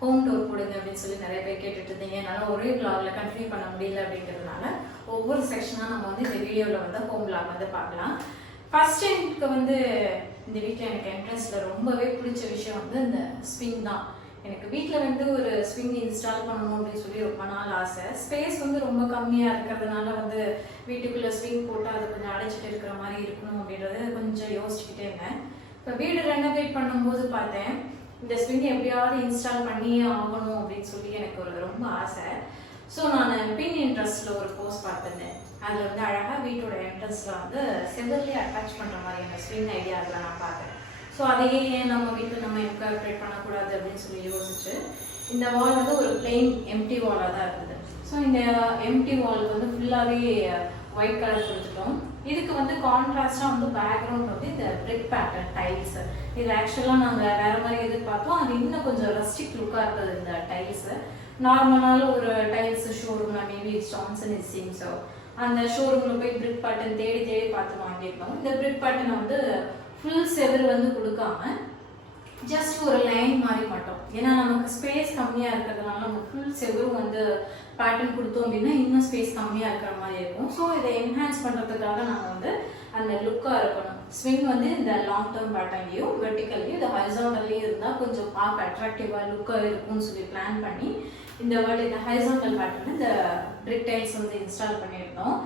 Home tour போடுங்க அப்படின்னு சொல்லி நிறைய பேர் கேட்டுட்டு இருந்தீங்க. என்னால் ஒரே விளாகில் கண்டினியூ பண்ண முடியல அப்படிங்கிறதுனால ஒவ்வொரு செக்ஷனாக நம்ம வந்து இந்த வீடியோவில் வந்து ஹோம் விளாக் வந்து பார்க்கலாம். ஃபர்ஸ்ட் எனக்கு வந்து இந்த வீட்டில் எனக்கு என்ட்ரன்ஸில் ரொம்பவே பிடிச்ச விஷயம் வந்து இந்த ஸ்விங் தான். எனக்கு வீட்டில் வந்து ஒரு ஸ்விங் இன்ஸ்டால் பண்ணணும் அப்படின்னு சொல்லி ரொம்ப நாள் ஆசை. ஸ்பேஸ் வந்து ரொம்ப கம்மியாக இருக்கிறதுனால வந்து வீட்டுக்குள்ளே ஸ்விங் போட்டு அதை கொஞ்சம் அடைச்சிட்டு இருக்கிற மாதிரி இருக்கணும் அப்படின்றது கொஞ்சம் யோசிச்சுக்கிட்டே இருந்தேன். இப்போ வீடு ரெனோவேட் பண்ணும்போது பார்த்தேன் இந்த ஸ்விங் எப்படியாவது இன்ஸ்டால் பண்ணி ஆகணும் அப்படின்னு சொல்லி எனக்கு ஒரு ரொம்ப ஆசை. ஸோ நான் பின் இன்ட்ரெஸ்ட்டில் ஒரு போஸ்ட் பார்த்துருந்தேன். அதில் வந்து அழகாக வீட்டோட என்ட்ரன்ஸில் வந்து செவர்லேயே அட்டாச் பண்ணுற மாதிரியான ஸ்விங் ஐடியா அதில் நான் பார்த்தேன். ஸோ அதையே ஏன் நம்ம வீட்டில் நம்ம இன்கார்பரேட் பண்ணக்கூடாது அப்படின்னு சொல்லி யோசிச்சு இந்த வால் வந்து ஒரு பிளெயின் எம்டி வாலாக தான் இருந்தது. ஸோ இந்த எம்டி வாலுக்கு வந்து ஃபுல்லாகவே ஒயிட் கலர் கொடுத்துட்டோம். இதுக்கு வந்து கான்ட்ராஸ்டாக வந்து பேக்ரவுண்ட் வந்து இந்த பிரிக் பேட்டர்ன் டைல்ஸு. இது ஆக்சுவலாக நாங்கள் வேறு மாதிரி எதிர்பார்த்தோம். அது இன்னும் கொஞ்சம் ரஸ்டிக் லுக்காக இருந்தது இந்த டைல்ஸு. நார்மலான ஒரு டைல்ஸ் ஷோரூமில் மேபி ஜான்சன் இசிங்ஸோ அந்த ஷோரூமில் போய் பிரிக் பேட்டர்ன் தேடி தேடி பார்த்து வாங்கியிருந்தோம். இந்த பிரிக் பேட்டர்னை வந்து ஃபுல் செவர் வந்து கொடுக்காம ஜஸ்ட் ஒரு லைன் மாதிரி மட்டும். ஏன்னா நமக்கு ஸ்பேஸ் கம்மியாக இருக்கிறதுனால நம்ம ஃபுல் செவரும் வந்து பேட்டர்ன் கொடுத்தோம் அப்படின்னா இன்னும் ஸ்பேஸ் கம்மியாக இருக்கிற மாதிரி இருக்கும். ஸோ இதை என்ஹான்ஸ் பண்ணுறதுக்காக நாங்கள் வந்து அந்த லுக்காக இருக்கணும். ஸ்விங் வந்து இந்த லாங் டேர்ம் பேட்டர்ன்லையும் வெர்டிக்கல்லையும் இந்த ஹரிசாண்டல்லையும் இருந்தால் கொஞ்சம் பார்க்க அட்ராக்டிவாக லுக்காக இருக்கும்னு சொல்லி பிளான் பண்ணி இந்த வேர்ல்டு இந்த ஹரிசாண்டல் பேட்டர்ன் இந்த பிரிக் டைல்ஸ் வந்து இன்ஸ்டால் பண்ணியிருந்தோம்.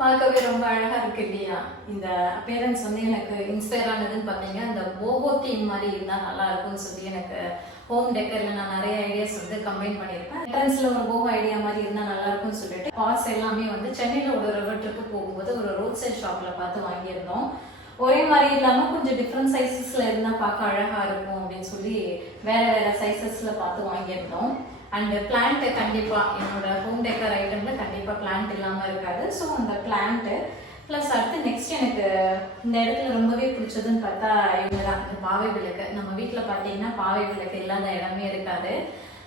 பார்க்கவே ரொம்ப அழகாக இருக்கு இல்லையா? இந்த அப்பேரன்ஸ் வந்து எனக்கு இன்ஸ்பயர் ஆனதுன்னு பார்த்தீங்க அந்த போகோ தீம் மாதிரி இருந்தால் நல்லா இருக்கும்னு சொல்லி எனக்கு ஹோம் டெக்கரில் நான் நிறைய ஐடியாஸ் வந்து கம்பைன் பண்ணியிருப்பேன். என்ட்ரன்ஸில் ஒரு போகோ ஐடியா மாதிரி இருந்தால் நல்லா இருக்கும்னு சொல்லிட்டு கார்ஸ் எல்லாமே வந்து சென்னையில் ஒரு ரிவர் ட்ரிப்பு போகும்போது ஒரு ரோட் சைட் ஷாப்பில் பார்த்து வாங்கியிருந்தோம். ஒரே மாதிரி இல்லாமல் கொஞ்சம் டிஃப்ரெண்ட் சைஸஸில் இருந்தால் பார்க்க அழகாக இருக்கும் அப்படின்னு சொல்லி வேறு வேறு சைஸஸில் பார்த்து வாங்கியிருந்தோம். அண்ட் பிளான்ட்டு கண்டிப்பாக என்னோட ஹோம் டெக்கர் ஐட்டமில் கண்டிப்பாக பிளான்ட் இல்லாமல் இருக்காது. ஸோ அந்த பிளான்ட்டு ப்ளஸ் அடுத்து நெக்ஸ்ட் எனக்கு இந்த இடத்துல ரொம்பவே பிடிச்சதுன்னு பார்த்தா இவங்க தான் இந்த பாவை விளக்கு. நம்ம வீட்டில் பார்த்தீங்கன்னா பாவை விளக்கு இல்லாத இடமே இருக்காது.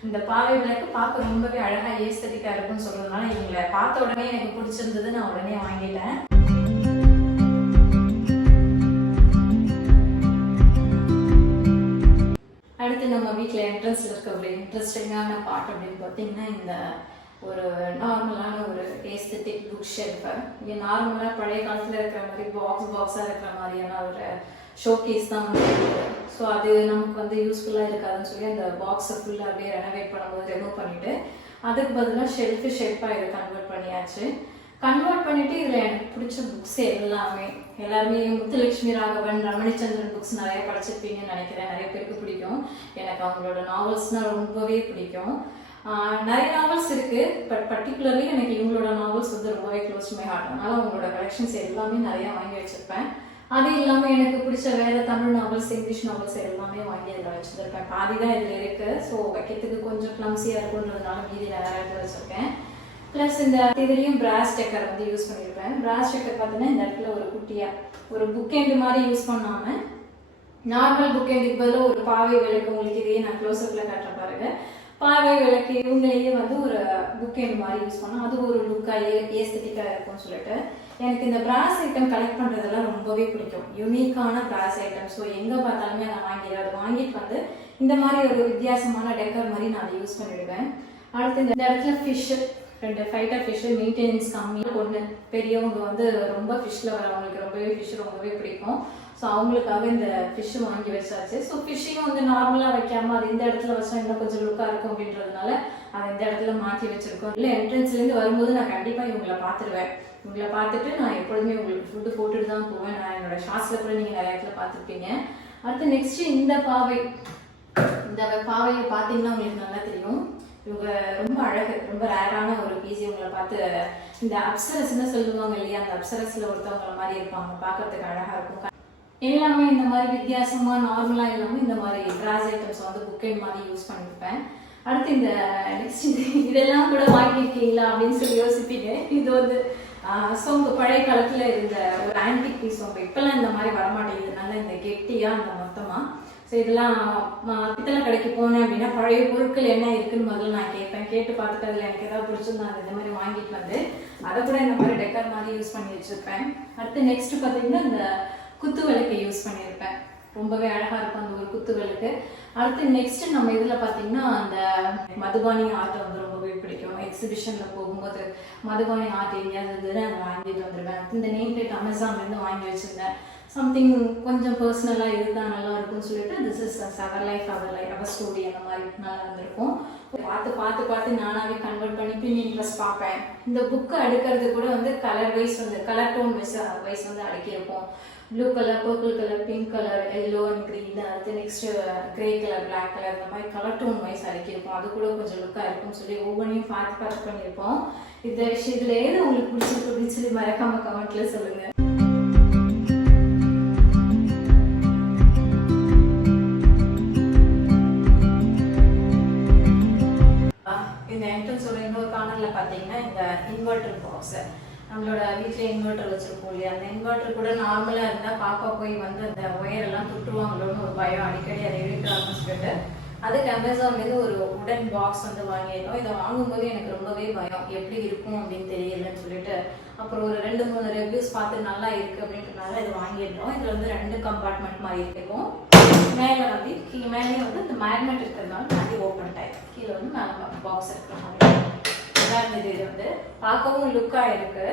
இந்த பாவை விளக்கு பார்க்க ரொம்பவே அழகாக ஏஸ்தட்டிக்காக இருக்குன்னு சொல்கிறதுனால இவங்களை பார்த்த உடனே எனக்கு பிடிச்சிருந்தது, நான் உடனே வாங்கிட்டேன். அடுத்து நம்ம வீட்டில் என்ட்ரன்ஸில் இருக்க ஒரு இன்ட்ரெஸ்டிங்கான பார்ட் அப்படின்னு பார்த்தீங்கன்னா இந்த ஒரு நார்மலான ஒரு ஏஸ்தட்டிக் புக் ஷெல்ஃபு. இங்கே நார்மலாக பழைய காலத்தில் இருக்கிற மாதிரி பாக்ஸாக இருக்கிற மாதிரியான ஒரு ஷோகேஸ் தான் வந்து இருக்குது. ஸோ அது நமக்கு வந்து யூஸ்ஃபுல்லாக இருக்காதுன்னு சொல்லி அந்த பாக்ஸை ஃபுல்லாக அப்படியே ரெனோவேட் பண்ணும்போது ரிமூவ் பண்ணிவிட்டு அதுக்கு பதிலாக ஷெல்ஃபு ஷேப்பாக இதை கன்வெர்ட் பண்ணியாச்சு. கன்வெர்ட் பண்ணிவிட்டு இதில் எனக்கு பிடிச்ச புக்ஸ் எல்லாருமே முத்துலட்சுமி ராகவன், ரமணிச்சந்திரன் புக்ஸ் நிறைய படிச்சிருப்பீங்கன்னு நினைக்கிறேன். நிறைய பேருக்கு பிடிக்கும். எனக்கு அவங்களோட நாவல்ஸ்னால் ரொம்பவே பிடிக்கும். நிறைய நாவல்ஸ் இருக்குது, பட் பர்டிகுலர்லி எனக்கு இவங்களோட நாவல்ஸ் வந்து ரொம்பவே க்ளோஸ் டு மை ஹார்ட். அதனால் அவங்களோட கலெக்ஷன்ஸ் எல்லாமே நிறையா வாங்கி வச்சுருப்பேன். அது இல்லாமல் எனக்கு பிடிச்ச வேறு தமிழ் நாவல்ஸ், இங்கிலீஷ் நாவல்ஸ் எல்லாமே வாங்கி அதில் வச்சுருப்பேன். பாதி தான் இதில் இருக்குது. ஸோ வைக்கிறதுக்கு கொஞ்சம் கிளம்ஸியாக இருக்குன்றதுனால மீதி நிறையா இடத்துல வச்சுருக்கேன். ப்ளஸ் இந்த இதுலேயும் பிராஸ் டெக்கர் வந்து யூஸ் பண்ணியிருப்பேன். பிராஸ் டெக்கர் பார்த்தீங்கன்னா இந்த இடத்துல ஒரு குட்டியாக ஒரு புக் எண்டு மாதிரி யூஸ் பண்ணாமல் நார்மல் புக் எண்டுக்கு பதில் ஒரு பாவை விளக்கு, உங்களுக்கு இதையே நான் க்ளோஸ்அப்பில் காட்டுற பாருங்க. பாவை விளக்கு இவங்களையே வந்து ஒரு புக் எண்டு மாதிரி யூஸ் பண்ணால் அது ஒரு லுக்காக ஏஸ்தட்டிக்காக இருக்கும்னு சொல்லிட்டு எனக்கு இந்த பிராஸ் ஐட்டம் கலெக்ட் பண்ணுறதெல்லாம் ரொம்பவே பிடிக்கும். யூனிக்கான பிராஸ் ஐட்டம். ஸோ எங்கே பார்த்தாலுமே நான் வாங்கிட்டு வந்து இந்த மாதிரி ஒரு வித்தியாசமான டெக்கர் மாதிரி நான் அதை யூஸ் பண்ணிவிடுவேன். அடுத்து இந்த இடத்துல ஃபிஷ்ஷு, 2 ஃபைட்டர் ஃபிஷ்ஷு, மெயின்டெனன்ஸ் கம்மி. ஒன்று பெரியவங்க வந்து ரொம்ப ஃபிஷ்ஷில் வரவங்களுக்கு ரொம்பவே ஃபிஷ் ரொம்பவே பிடிக்கும். ஸோ அவங்களுக்காக இந்த ஃபிஷ்ஷு வாங்கி வச்சாச்சு. ஸோ ஃபிஷ்ஷையும் வந்து நார்மலாக வைக்காமல் அது இந்த இடத்துல வச்சா இன்னும் கொஞ்சம் லுக்காக இருக்கும் அப்படின்றதுனால அதை இந்த இடத்துல மாற்றி வச்சுருக்கோம். இல்லை என்ட்ரன்ஸ்லேருந்து வரும்போது நான் கண்டிப்பாக இவங்களை பார்த்துருவேன். இவங்களை பார்த்துட்டு நான் எப்பொழுதுமே உங்களுக்கு ஃபுட்டு போட்டுட்டு தான் போவேன். நான் என்னோட ஷார்ட்ஸில் கூட நீங்கள் நிறைய இடத்துல பார்த்துருப்பீங்க. அடுத்து நெக்ஸ்ட்டு இந்த பாவையை பார்த்தீங்கன்னா உங்களுக்கு நல்லா தெரியும். இவங்க ரொம்ப அழகு, ரொம்ப ரேரான ஒரு பீஸ். இவங்களை பார்த்து இந்த அப்சரஸ்ன்னு சொல்லுவாங்க இல்லையா, அந்த அப்சரஸில் ஒருத்தவங்களை மாதிரி இருப்பாங்க, பார்க்கறதுக்கு அழகாக இருக்கும். எல்லாமே இந்த மாதிரி வித்தியாசமாக நார்மலாக இல்லாமல் இந்த மாதிரி கிராஸ் ஐட்டம்ஸ் வந்து புக்கெட் மாதிரி யூஸ் பண்ணியிருப்பேன். அடுத்து இந்த நெக்ஸ்ட் இதெல்லாம் கூட வாங்கியிருக்கீங்களா அப்படின்னு சொல்லி யோசிப்பீங்க. இது வந்து சோம்பு, பழைய காலத்தில் இருந்த ஒரு ஆன்டிக் பீஸ் சோம்பு. இப்போல்லாம் இந்த மாதிரி வரமாட்டேங்குதுனால இந்த கெட்டியாக அந்த மொத்தமாக. ஸோ இதெல்லாம் பித்தளை கடைக்கு போனேன் அப்படின்னா பழைய பொருட்கள் என்ன இருக்குன்னு முதல்ல நான் கேட்பேன். கேட்டு பார்த்துட்டு அதில் எனக்கு ஏதாவது பிடிச்சிருந்தா அந்த மாதிரி வாங்கிட்டு வந்து அதை கூட இந்த மாதிரி டெக்கர் மாதிரி யூஸ் பண்ணி வச்சுருப்பேன். அடுத்து நெக்ஸ்ட் பார்த்தீங்கன்னா இந்த குத்து விளக்கு யூஸ் பண்ணியிருப்பேன். ரொம்பவே அழகாக இருக்கும் அந்த ஒரு குத்து விளக்கு. அடுத்து நெக்ஸ்ட் நம்ம இதில் பார்த்தீங்கன்னா அந்த மதுபானி ஆர்ட் வந்து ரொம்பவே பிடிக்கும். எக்ஸிபிஷனில் போகும்போது மதுபானி ஆர்ட் எங்கேயாவது இருந்ததுன்னு அதை வாங்கிட்டு வந்துடுவேன். இந்த நேம் பிளேட் அமேசான்லேருந்து வாங்கி வச்சுருந்தேன். சம்திங் கொஞ்சம் பர்சனலாக இருந்தால் நல்லா இருக்கும்னு சொல்லிட்டு this is our life our story அந்த மாதிரி நல்லா இருந்திருக்கும். பார்த்து பார்த்து பார்த்து நானாகவே கன்வெர்ட் பண்ணி பின்னின்ட்ரெஸ்ட் பார்ப்பேன். இந்த புக்கை அடுக்கிறது கூட வந்து கலர் வைஸ் வந்து கலர் டோன் வைஸ் வந்து அடுக்கியிருப்போம். Blue colour, purple colour, pink colour, yellow and green, அடுத்து next grey colour, black colour, இந்த மாதிரி கலர் டோன் வைஸ் அடுக்கியிருப்போம். அது கூட கொஞ்சம் லுக்காக இருக்கும்னு சொல்லி ஒவ்வொன்றையும் பார்த்து பார்த்து பண்ணியிருப்போம். இந்த விஷயத்துல ஏது உங்களுக்கு பிடிச்சிருக்கு அப்படின்னு சொல்லி மறக்காம கமெண்ட்ல சொல்லுங்க. இந்த என்ட்ரன்ஸோட இன்னொரு கார்னர்ல பாத்தீங்கன்னா இந்த இன்வெர்டர் பாக்ஸ், நம்மளோட வீட்டில் இன்வெர்டர் வச்சிருப்போம் இல்லையா, அந்த இன்வெர்டர் கூட நார்மலாக இருந்தால் பாப்பா போய் வந்து அந்த ஒயரெல்லாம் தொட்டுருவாங்களோன்னு ஒரு பயம், அடிக்கடி அதை எடுக்கிறாங்கன்னு சொல்லிட்டு அதுக்கு அமேசான்லேருந்து ஒரு உடன் பாக்ஸ் வந்து வாங்கியிருந்தோம். இதை வாங்கும்போது எனக்கு ரொம்பவே பயம், எப்படி இருக்கும் அப்படின்னு தெரியலன்னு சொல்லிட்டு அப்புறம் ஒரு 2-3 ரிவ்யூஸ் பார்த்து நல்லா இருக்குது அப்படின்றதுனால இதை வாங்கியிருந்தோம். இதில் வந்து 2 கம்பார்ட்மெண்ட் மாதிரி இருக்கும். மேலே வந்து மேலே வந்து இந்த மேக்னெட் இருக்கிறதுனால மேலே ஓப்பன் டைப், கீழே வந்து மேலே பாக்ஸ் இருக்கிற மாதிரி நல்லா இருந்தது. இது வந்து பார்க்கவும் லுக்காக இருக்குது.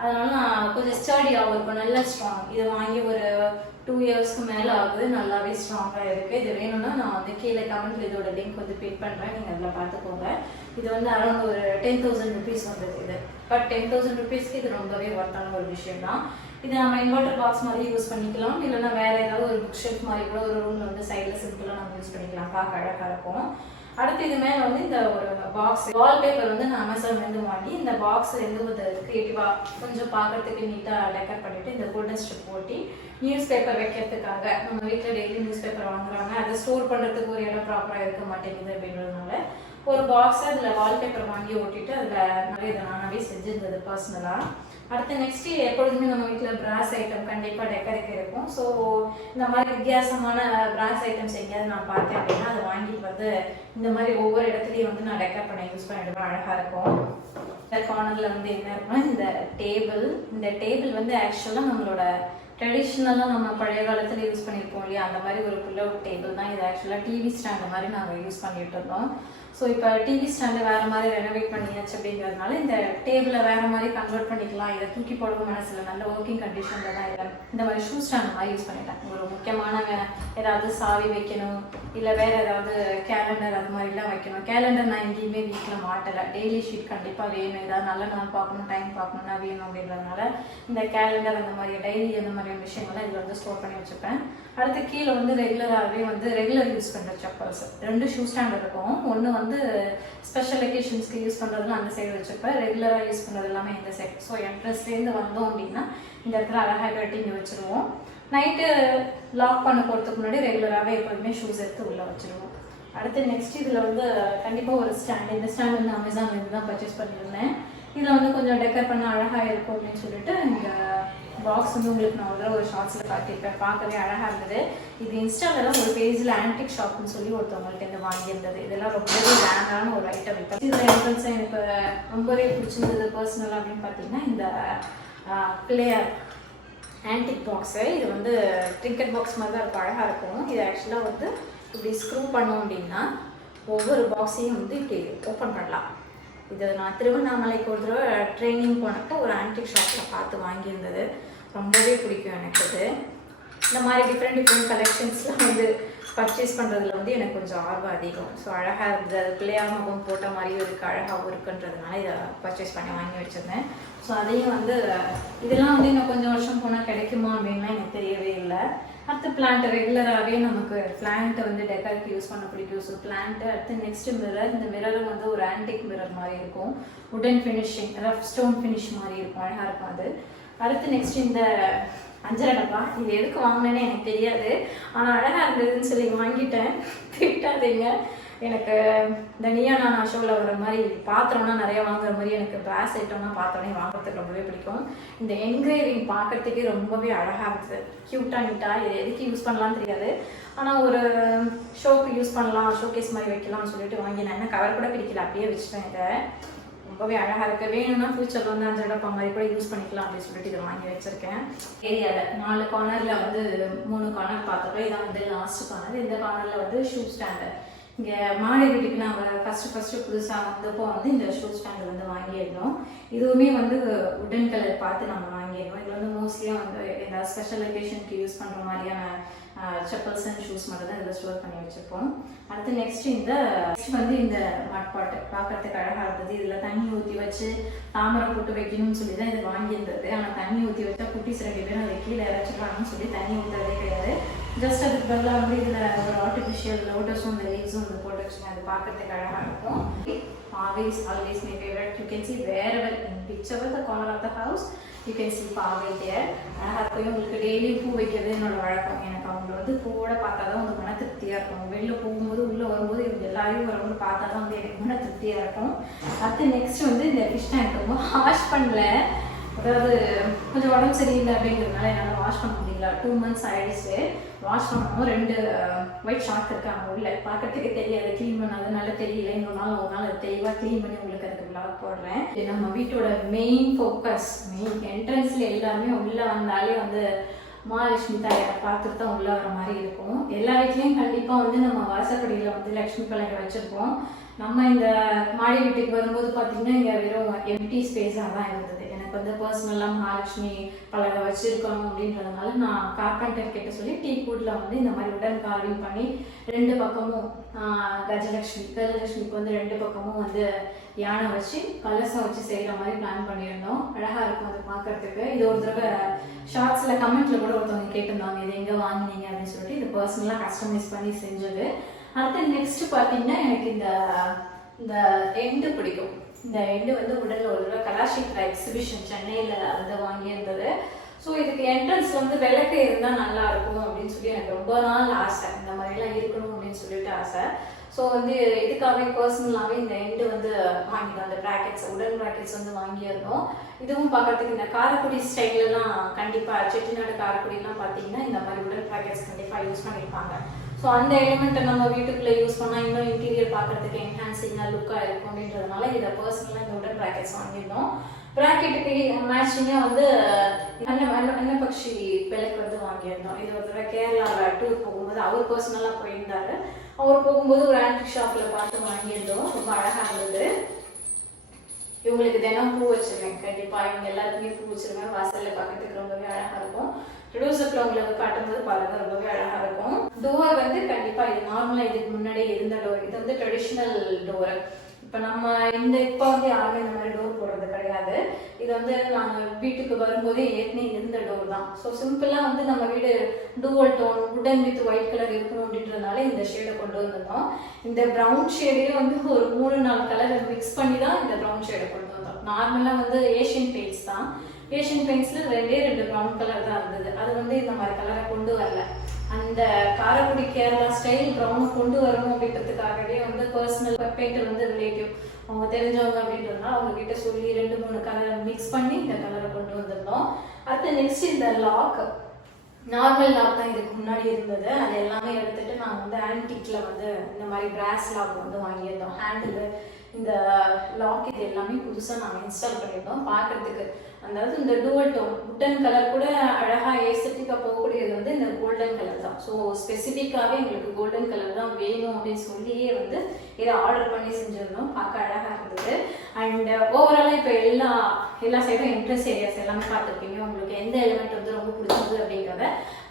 அதனால நான் கொஞ்சம் ஸ்டடியாகவும் இருக்கும், நல்லா ஸ்ட்ராங். இதை வாங்கி ஒரு 2 இயர்ஸ்க்கு மேலே ஆகுது, நல்லாவே ஸ்ட்ராங்காக இருக்குது. இது வேணும்னா நான் வந்து கீழே கமெண்ட்ல இதோட லிங்க் வந்து பின் பண்ணுறேன், நீங்கள் அதில் பார்த்துக்கோங்க. இது வந்து அரௌண்ட் ஒரு 10,000 rupees வந்தது இது. பட் 10,000 rupeesக்கு இது ரொம்பவே ஒர்த்தான ஒரு விஷயம் தான். இதை நம்ம இன்வெர்டர் பாக்ஸ் மாதிரி யூஸ் பண்ணிக்கலாம், இல்லைன்னா வேறு ஏதாவது ஒரு புக் ஷெல்ஃப் மாதிரி கூட ஒரு ரூமில் வந்து சைடில் சிம்பிளாக நம்ம யூஸ் பண்ணிக்கலாம், பார்க்க அழகாக இருக்கும். அடுத்து இது மேலே வந்து இந்த ஒரு பாக்ஸ் வால்பேப்பர் வந்து நான் அமேசான்லேருந்து வாங்கி இந்த பாக்ஸ்லேருந்து ஒரு க்ரியேட்டிவாக கொஞ்சம் பார்க்கறதுக்கு நீட்டாக டெக்கர் பண்ணிவிட்டு இந்த கோல்டன் ஸ்ட்ரிப் போட்டி நியூஸ் பேப்பர் வைக்கிறதுக்காக, நம்ம வீட்டில் டெய்லி நியூஸ் பேப்பர் வாங்குறாங்க, அதை ஸ்டோர் பண்ணுறதுக்கு ஒரு இடம் ப்ராப்பராக இருக்க மாட்டேங்குது அப்படின்றதுனால ஒரு பாக்ஸை அதில் வால்பேப்பர் வாங்கி ஓட்டிட்டு அதில் நிறைய இதை நானாவே செஞ்சுருந்தது பர்சனலாக. அடுத்து நெக்ஸ்ட் எப்பொழுதுமே நம்ம வீட்டில் பிராஸ் ஐட்டம் கண்டிப்பாக டெக்கருக்கு இருக்கும். ஸோ இந்த மாதிரி வித்தியாசமான பிராஸ் ஐட்டம்ஸ் எங்கேயாவது நான் பார்த்தேன் அப்படின்னா அதை வாங்கிட்டு வந்து இந்த மாதிரி ஒவ்வொரு இடத்துலையும் வந்து நான் டெக்கர் பண்ண யூஸ் பண்ணிடுவேன், அழகாக இருக்கும். இந்த கார்னரில் வந்து என்ன இருக்குன்னா இந்த டேபிள் வந்து ஆக்சுவலாக நம்மளோட ட்ரெடிஷ்னலாக நம்ம பழைய காலத்தில் யூஸ் பண்ணியிருப்போம் இல்லையா, அந்த மாதிரி ஒரு புல் அவுட் டேபிள் தான் இது. ஆக்சுவலாக டிவி ஸ்டாண்டு மாதிரி நாங்கள் யூஸ் பண்ணிட்டு இருந்தோம். ஸோ இப்போ டிவி ஸ்டாண்டை வேறு மாதிரி ரெனோவேட் பண்ணியாச்சு அப்படிங்கிறதுனால இந்த டேபிளை வேறு மாதிரி கன்வெர்ட் பண்ணிக்கலாம். இதை தூக்கி போடவும் மனசில் நல்ல ஒர்க்கிங் கண்டிஷனில் தான் இல்லை. இந்த மாதிரி ஷூ ஸ்டாண்ட் மாதிரி யூஸ் பண்ணிட்டேன். ஒரு முக்கியமான ஏதாவது சாவி வைக்கணும், இல்லை வேறு ஏதாவது கேலண்டர் அது மாதிரிலாம் வைக்கணும். கேலண்டர் நான் எங்கேயுமே வீட்டில் மாட்டலை, டெய்லி ஷீட் கண்டிப்பாக வேணும், ஏதாவது நல்ல நாள் பார்க்கணும், டைம் பார்க்கணுன்னா வேணும் அப்படின்றதுனால இந்த கேலண்டர் அந்த மாதிரி டைரி அந்த மாதிரியான விஷயங்கள்லாம் இதில் வந்து ஸ்டோர் பண்ணி வச்சுப்பேன். அடுத்து கீழே வந்து ரெகுலராகவே வந்து ரெகுலர் யூஸ் பண்ணுற செப்பல்ஸ் 2 ஷூ ஸ்டாண்ட் இருக்கும். ஒன்று வந்து ஸ்பெஷல் வெக்கேஷன்ஸ்க்கு யூஸ் பண்ணுறதுலாம் அந்த சைடு வச்சுப்பேன், ரெகுலராக யூஸ் பண்ணுறது எல்லாமே இந்த சைடு. ஸோ என்ட்ரன்ஸ்லேருந்து வந்தோம் அப்படின்னா இந்த இடத்துல அழகாக கட்டி இங்கே வச்சுருவோம். நைட்டு லாக் பண்ண போகிறதுக்கு முன்னாடி ரெகுலராகவே எப்போதுமே ஷூஸ் எடுத்து உள்ளே வச்சுருவோம். அடுத்து நெக்ஸ்ட் இதில் வந்து கண்டிப்பாக ஒரு ஸ்டாண்ட், இந்த ஸ்டாண்ட் வந்து அமேசான்லேருந்து தான் பர்ச்சேஸ் பண்ணியிருந்தேன். இதில் வந்து கொஞ்சம் டெக்கர் பண்ண அழகாக இருக்கும் அப்படின்னு சொல்லிட்டு இந்த பாக்ஸ் வந்து உங்களுக்கு நான் ஒரு ஷார்ட்ஸில் காட்டியிருப்பேன், பார்க்கவே அழகாக இருந்தது. இது இன்ஸ்டாலெலாம் ஒரு பேஜில் ஆன்டிக் ஷாப்னு சொல்லி ஒருத்தவங்கள்ட்ட இந்த வாங்கியிருந்தது. இதெல்லாம் ரொம்பவே ரேரான ஒரு ஐட்டம். இப்போ இதில் என்ட்ரன்ஸ் எனக்கு ரொம்பவே பிடிச்சிருந்தது பர்சனலாக அப்படின்னு பார்த்தீங்கன்னா இந்த பிளேயர் ஆன்டிக் பாக்ஸு. இது வந்து ட்ரிங்கட் பாக்ஸ் மாதிரி தான் இருக்கும், அழகாக இருக்கும். இது ஆக்சுவலாக வந்து இப்படி ஸ்க்ரூ பண்ணோம் அப்படின்னா ஒவ்வொரு பாக்ஸையும் வந்து இப்படி ஓப்பன் பண்ணலாம். இது நான் திருவண்ணாமலைக்கு ஒரு தடவை ட்ரைனிங் போனப்போ ஒரு ஆன்டிக் ஷாப்பில் பார்த்து வாங்கியிருந்தது, ரொம்பவே பிடிக்கும் எனக்கு. இது இந்த மாதிரி டிஃப்ரெண்ட் கலெக்ஷன்ஸ்லாம் வந்து பர்ச்சேஸ் பண்ணுறதுல வந்து எனக்கு கொஞ்சம் ஆர்வம் அதிகம். ஸோ அழகாக இருந்தது, அது பிள்ளையார் முகம் போட்ட மாதிரியும் இருக்குது, அழகாகவும் இருக்குன்றதுனால இதை பர்ச்சேஸ் பண்ணி வாங்கி வச்சுருந்தேன். ஸோ அதையும் வந்து இதெல்லாம் வந்து இன்னும் கொஞ்சம் வருஷம் போனால் கிடைக்குமா அப்படின்லாம் எனக்கு தெரியவே இல்லை. அடுத்து பிளான்ட் ரெகுலராகவே நமக்கு பிளான்ட்டை வந்து டெக்கருக்கு யூஸ் பண்ண பிடிக்கும். ஸோ பிளான்ட்டு அடுத்து நெக்ஸ்ட் மிரர். இந்த மிரரும் வந்து ஒரு ஆன்டிக் மிரர் மாதிரி இருக்கும், உடன் ஃபினிஷிங், ரஃப் ஸ்டோன் ஃபினிஷ் மாதிரி இருக்கும், அழகாக இருக்கும் அது. அடுத்து நெக்ஸ்ட் இந்த அஞ்சரை டப்பா. இது எதுக்கு வாங்கினேன்னு எனக்கு தெரியாது, ஆனால் அழகாக இருந்ததுன்னு சொல்லி வாங்கிட்டேன், திட்டாதீங்க. எனக்கு இந்த நீயா நானா ஷோவில் வர மாதிரி பாத்திரம்னா நிறையா வாங்குற மாதிரி எனக்கு பிராஸ் ஐட்டம்னா பாத்திரமே வாங்குறதுக்கு ரொம்பவே பிடிக்கும். இந்த என்கிரேவிங் பார்க்கறதுக்கே ரொம்பவே அழகாக இருந்துச்சு, க்யூட்டாக நீட்டாக. இது எதுக்கு யூஸ் பண்ணலான்னு தெரியாது, ஆனால் ஒரு ஷோக்கு யூஸ் பண்ணலாம், ஷோகேஸ் மாதிரி வைக்கலாம்னு சொல்லிட்டு வாங்கினேன். கவர் கூட பிடிக்கல, அப்படியே வச்சுட்டேன். இதை ரொம்பவே அழகாக இருக்குது. வேணும்னா ஃபியூச்சரில் வந்து அந்த டப்பா மாதிரி கூட யூஸ் பண்ணிக்கலாம் அப்படின்னு சொல்லிட்டு இதை வாங்கி வச்சுருக்கேன். ஏரியாவில் 4 கார்னரில் வந்து 3 கார்னர் பார்த்தப்போ இதான் வந்து லாஸ்ட் கார்னர். இந்த கார்னரில் வந்து ஷூ ஸ்டாண்டு. இங்கே மாடி வீட்டுக்கு நாங்கள் ஃபஸ்ட்டு புதுசாக வந்தப்போ வந்து இந்த ஷூ ஸ்டாண்டு வந்து வாங்கியிருந்தோம். இதுவுமே வந்து உடன் கலர் பார்த்து நம்ம வாங்கியிருந்தோம். இது வந்து மோஸ்ட்லியாக வந்து ஏதாவது ஸ்பெஷல் ஒகேஷனுக்கு யூஸ் பண்ணுற மாதிரியான செப்பல்ஸ் அண்ட் ஷூஸ் மட்டும் தான் இதில் ஸ்டோர் பண்ணி வச்சுருப்போம். அடுத்து நெக்ஸ்ட் வந்து இந்த மட் பாட்டு பார்க்கறதுக்கு அழகாக இருந்தது. இதில் தண்ணி ஊற்றி வச்சு தாமரை போட்டு வைக்கணும்னு சொல்லி தான் இது வாங்கியிருந்தது. ஆனால் தண்ணி ஊற்றி வச்சா குட்டிஸ் 2 பேரும் அதை கீழே இறச்சிடலாம்னு சொல்லி தண்ணி ஊற்றுறதே கிடையாது. ஜஸ்ட் அதுக்கு பதிலாக வந்து இதில் ஒரு ஆர்டிஃபிஷியல் லோட்டஸும் இந்த லீவ்ஸும் வந்து போட்டு வச்சுங்க. அது பார்க்கறதுக்கு அழகாக இருக்கும். Always my favorite. You can see wherever in whichever the corner of the house you can see பாவை there. அழகாக உங்களுக்கு டெய்லி பூ வைக்கிறது என்னோட வழக்கம். எனக்கு அவங்கள வந்து பூவோட பார்த்தா தான் வந்து மன திருப்தியாக இருக்கும். வெளில போகும்போது உள்ளே வரும்போது இவங்க எல்லாரையும் வரும்போது பார்த்தா தான் வந்து எனக்கு மன திருப்தியாக இருக்கும். அடுத்து நெக்ஸ்ட் வந்து இந்த ஃபிஷ் டேங்க் ரொம்ப வாஷ் பண்ணல. அதாவது கொஞ்சம் உடம்பு சரியில்லை அப்படிங்கிறதுனால என்னால் வாஷ் பண்ண முடியல. 2 months ஆயிடுச்சு. வாஷ் பண்ணணும். 2 ஒயிட் ஷார்க் இருக்காங்க உள்ள. பார்க்கறதுக்கு தெரியாது, க்ளீன் பண்ணாதனால தெரியல. இன்னொரு நாள் அது தெளிவாக க்ளீன் பண்ணி உங்களுக்கு அதுக்கு விளாக் போடுறேன். இது நம்ம வீட்டோட மெயின் ஃபோக்கஸ். மெயின் என்ட்ரன்ஸில் எல்லாருமே உள்ளே வந்தாலே வந்து மகாலட்சுமி தாயாரை பார்த்துட்டு தான் உள்ளே வர மாதிரி இருக்கும். எல்லா வீட்லேயும் கண்டிப்பாக வந்து நம்ம வாசப்படியில் வந்து லக்ஷ்மி பலகை வச்சுருப்போம். நம்ம இந்த மாடி வீட்டுக்கு வரும்போது பார்த்தீங்கன்னா இங்கே வெறும் எம்டி ஸ்பேஸாக தான் இருந்தது. எனக்கு வந்து பர்சனலாக மகாலட்சுமி பலகை வச்சுருக்கணும் அப்படின்றதுனால நான் கார்பெண்டர் கிட்ட சொல்லி டீக்வுட்டில் வந்து இந்த மாதிரி உடன் கார்விங் பண்ணி 2 பக்கமும் கஜலட்சுமிக்கு வந்து 2 பக்கமும் வந்து யானை வச்சு கலசம் வச்சு செய்கிற மாதிரி பிளான் பண்ணியிருந்தோம். அழகாக இருக்கும் அது பார்க்கறதுக்கு. இது ஒரு தடவை ஷார்ட்ஸில் கமெண்ட்டில் கூட ஒருத்தவங்க கேட்டிருந்தாங்க இது எங்கே வாங்கினீங்க அப்படின்னு சொல்லிட்டு. இது பர்சனலாக கஸ்டமைஸ் பண்ணி செஞ்சது. அடுத்து நெக்ஸ்ட் பார்த்தீங்கன்னா எனக்கு இந்த எண்டு பிடிக்கும். இந்த எண்டு வந்து உடலில் ஒரு தடவை கலாஷித்ரா எக்ஸிபிஷன் சென்னையில் வந்து வாங்கியிருந்தது. ஸோ இதுக்கு என்ட்ரன்ஸ் வந்து விளக்கு இருந்தால் நல்லா இருக்கும் அப்படின்னு சொல்லி எனக்கு ரொம்ப நாள் ஆசை. இந்த மாதிரிலாம் இருக்கணும் அப்படின்னு சொல்லிட்டு ஆசை. ஸோ வந்து இதுக்காகவே பர்சனலாகவே இந்த எண்டு வந்து வாங்கிடும். அந்த ப்ராக்கெட்ஸ் உடன் ப்ராக்கெட்ஸ் வந்து வாங்கியிருந்தோம். இதுவும் பார்க்கறதுக்கு இந்த காரைக்குடி ஸ்டைலெலாம் கண்டிப்பாக செட்டிநாடு காரைக்குடிலாம் பார்த்தீங்கன்னா இந்த மாதிரி உடன் ப்ராக்கெட்ஸ் கண்டிப்பாக யூஸ் பண்ணியிருப்பாங்க. ஸோ அந்த எலிமெண்ட்டை நம்ம வீட்டுக்குள்ளே யூஸ் பண்ணால் இன்னும் இன்டீரியர் பார்க்கறதுக்கு என்ஹான்சிங்காக லுக்காக இருக்கும் அப்படின்றதுனால இதை பர்சனலாக இந்த உடன் ப்ராக்கெட்ஸ் வாங்கியிருந்தோம். ப்ராக்கெட்டுக்கு மேட்சிங்காக வந்து அன்னபக்ஷி விளக்கு வந்து வாங்கியிருந்தோம். இது ஒரு தடவை கேரளாவில் டூர் போகும்போது அவர் பர்சனலாக போயிருந்தாரு. அவர் போகும்போது ஒரு ஆன்டிக் ஷாப்பில் பார்த்து வாங்கியிருந்தோம். ரொம்ப அழகாக இருந்தது. இவங்களுக்கு தினம் பூ வச்சிருவேன். கண்டிப்பாக இவங்க எல்லாருக்குமே பூ வச்சிருவேன். வாசலில் பார்க்கறதுக்கு ரொம்பவே அழகாக இருக்கும். ட்ரூசப்பில் உங்களுக்கு காட்டும்போது பாருங்க ரொம்பவே அழகாக இருக்கும். டோர் வந்து கண்டிப்பாக இது நார்மலாக இதுக்கு முன்னாடி இருந்த டோர். இது வந்து ட்ரெடிஷ்னல் டோரு. இப்போ நம்ம இப்போ வந்து யாருமே இந்த மாதிரி டோர் போடுறது கிடையாது. இது வந்து நாங்கள் வீட்டுக்கு வரும்போதே ஏற்கனவே இருந்த டோர் தான். ஸோ சிம்பிளாக வந்து நம்ம வீடு டூவல் டோன் உடன் வித் ஒயிட் கலர் இருக்கணும் அப்படின்றதுனால இந்த ஷேடை கொண்டு வந்திருந்தோம். இந்த ப்ரௌன் ஷேடே வந்து ஒரு 3-4 கலரை மிக்ஸ் பண்ணி தான் இந்த ப்ரௌன் ஷேடை கொண்டு வந்தோம். நார்மலாக வந்து ஏஷியன் பெயிண்ட்ஸ் தான். ஏஷியன் பெயிண்ட்ஸில் 2 ப்ரௌன் கலர் தான் இருந்தது. அது வந்து இந்த மாதிரி கலரை கொண்டு வரல. அந்த காரைக்குடி கேரளா ஸ்டைல் ப்ரௌன் கொண்டு வரணும் அப்படின்றதுக்காகவே வந்து பர்சனல் பெயிண்டர் வந்து ரிலேட்டிவ் அவங்க தெரிஞ்சவங்க அப்படின்றதுனால அவங்க கிட்ட சொல்லி 2-3 கலரை மிக்ஸ் பண்ணி இந்த கலரை கொண்டு வந்திருந்தோம். அடுத்து நெக்ஸ்ட் இந்த லாக் நார்மல் லாக் தான் இதுக்கு முன்னாடி இருந்தது. அது எல்லாமே எடுத்துட்டு நாங்கள் வந்து ஆன்டிக்கில் வந்து இந்த மாதிரி பிராஸ் லாக் வந்து வாங்கியிருந்தோம். ஹேண்டில் இந்த லாக் இது எல்லாமே புதுசாக நாங்கள் இன்ஸ்டால் பண்ணியிருந்தோம். பார்க்கறதுக்கு அதாவது இந்த டூவல் டோன் உட்டன் கலர் கூட அழகாக ஏஸ்தட்டிக்காக போகக்கூடியது வந்து இந்த கோல்டன் கலர் தான். ஸோ ஸ்பெசிஃபிக்காகவே எங்களுக்கு கோல்டன் கலர் தான் வேணும் அப்படின்னு சொல்லியே வந்து இதை ஆர்டர் பண்ணி செஞ்சுருந்தோம். பார்க்க அழகாக இருந்தது. அண்ட் ஓவராலாக இப்போ எல்லா சைடும் இன்ட்ரெஸ்ட் ஏரியாஸ் எல்லாமே பார்த்துருப்பீங்க. உங்களுக்கு எந்த எலிமெண்ட் வந்து ரொம்ப பிடிச்சது அப்படிங்கிறத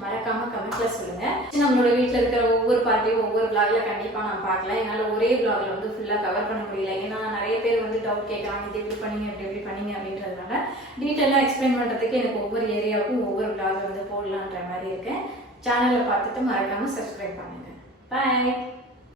மறக்காம கமெண்ட்ல சொல்லுங்க. நம்மளோட வீட்டில் இருக்கிற ஒவ்வொரு பார்ட்டியும் ஒவ்வொரு பிளாக்ல கண்டிப்பாக நான் பார்க்கலாம். என்னால் ஒரே பிளாக்ல வந்து ஃபுல்லாக கவர் பண்ண முடியல. ஏன்னா நிறைய பேர் வந்து டவுட் கேட்குறாங்க, இது எப்படி பண்ணீங்க எப்படி பண்ணீங்க அப்படின்றதுனால டீட்டெயிலாக எக்ஸ்பிளைன் பண்ணுறதுக்கு எனக்கு ஒவ்வொரு ஏரியாவுக்கும் ஒவ்வொரு பிளாக் வந்து போடலான்ற மாதிரி இருக்கேன். சேனலை பார்த்துட்டு மறக்காமல் சப்ஸ்கிரைப் பண்ணுங்க. பாய்.